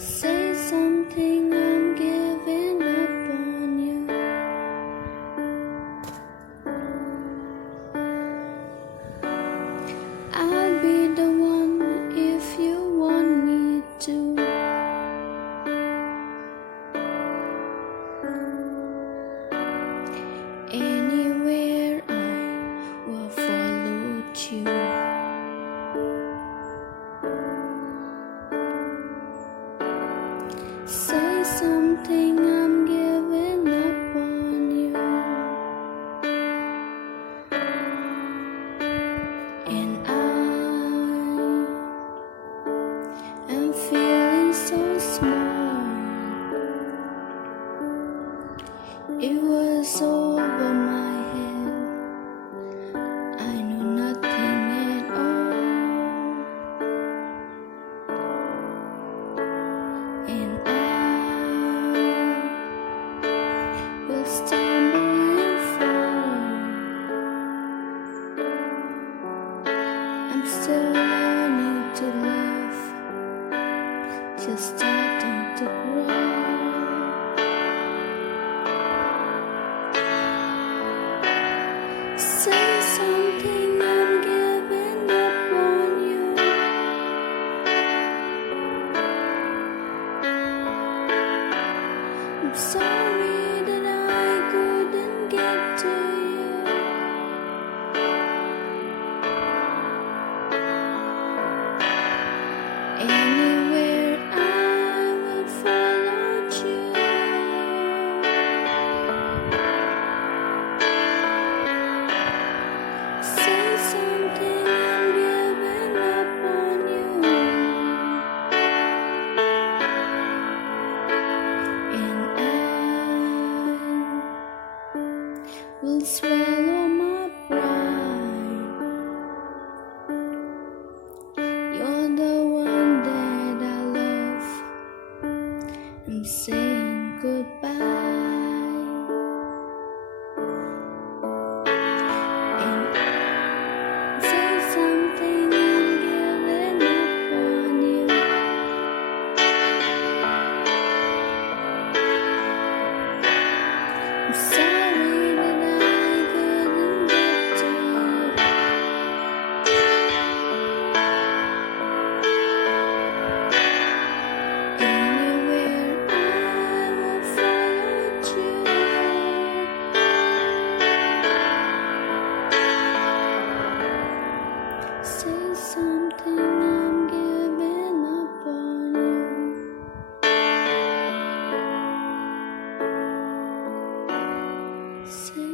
Say something, I'm giving up on you. I'll be the one if you want me to. Anywhere I will follow you. Say something, I'm giving up on you. And I am feeling so smart. It was over my head. I know nothing at all. And will stumble and fall. I'm still learning to love, just starting to grow. Say something, I'm giving up on you. I'm sorry that I couldn't get to you. Anywhere I will follow you. Say something, I'm giving up on you. And I will swallow my pride. You're the one that I love. I'm saying goodbye. And say something, I'm giving up on you. I'm sorry that I couldn't get to you. Anywhere I will follow you. Say something, I'm giving up on you. Say